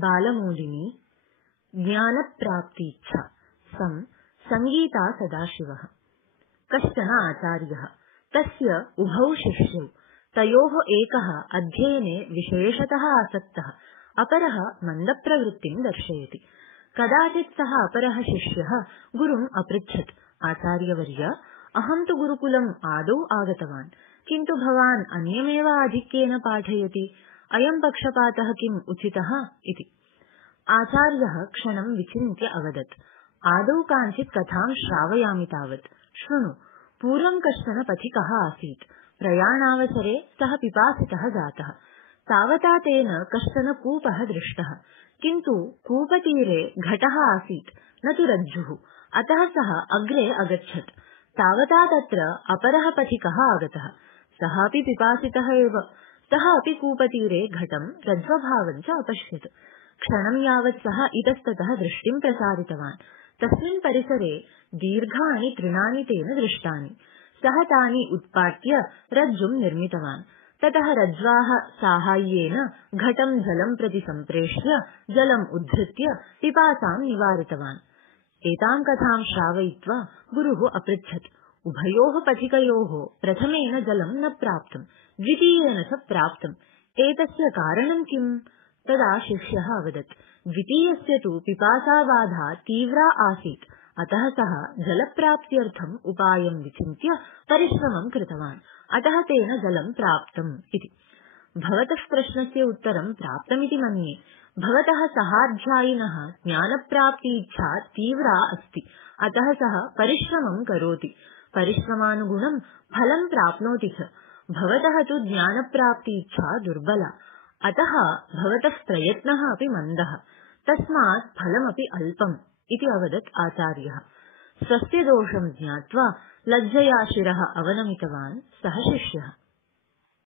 बालमूलिनी ज्ञानप्राप्तीच्छा सं संगीता सदाशिवः। कश्चन आचार्यः तस्य उभौ शिष्यौ तयोः एकः अध्ययने विशेषतः आसक्तः, अपरः मन्दप्रवृत्तिं दर्शयति। कदाचित् सः अपरः शिष्यः गुरुम् अपृच्छत्, आचार्यवर्य, अहं तु गुरुकुलम् आदौ आगतवान्, किन्तु भवान् अन्यमेव आधिक्येन पाठयति, अयं पक्षपातः किम् उचितः इति। आचार्यः क्षणं विचिन्त्य अवदत्, आदौ काञ्चित् कथां श्रावयामि तावत् शृणु। पूर्वं कश्चन पथिकः आसीत्। प्रयाणावसरे सः पिपासितः जातः। तावता तेन कश्चन कूपः दृष्टः, किन्तु कूपतीरे घटः आसीत्, न तु रज्जुः। अतः सः अग्रे अगच्छत्। तावता तत्र अपरः पथिकः आगतः। सः अपि पिपासितः एव। सः अपि कूपतीरे घटं रज्ज्वभावं च अपश्यत्। क्षणं यावत् सः इतस्ततः दृष्टिं प्रसारितवान्। तस्मिन् परिसरे दीर्घाणि तृणानि तेन दृष्टानि। सः तानि उत्पाट्य रज्जुं निर्मितवान्। ततः रज्ज्वाः साहाय्येन घटं जलं प्रति सम्प्रेष्य जलम् उद्धृत्य पिपासां निवारितवान्। एतां कथां श्रावयित्वा गुरुः अपृच्छत्, उभयोः पथिकयोः प्रथमेन जलं न प्राप्तं, द्वितीयेन च प्राप्तम्, एतस्य कारणं किम्? तदा शिष्यः अवदत्, द्वितीयस्य तु पिपासाबाधा तीव्रा आसीत्, अतः सः जलप्राप्त्यर्थम् उपायं विचिन्त्य परिश्रमं कृतवान्, अतः तेन जलं प्राप्तम् इति। भवतः प्रश्नस्य उत्तरं प्राप्तमिति मन्ये। भवतः सहाध्यायिनः ज्ञानप्राप्ति इच्छा तीव्रा अस्ति, अतः सः परिश्रमं करोति, परिश्रमानुगुणं फलं प्राप्नोति च। भवतः तु ज्ञानप्राप्ति इच्छा दुर्बला, अतः भवतः प्रयत्नः अपि मन्दः, तस्मात् फलमपि अल्पम् इति अवदत् आचार्यः। स्वस्य दोषं ज्ञात्वा लज्जया शिरः अवनमितवान् सः शिष्यः।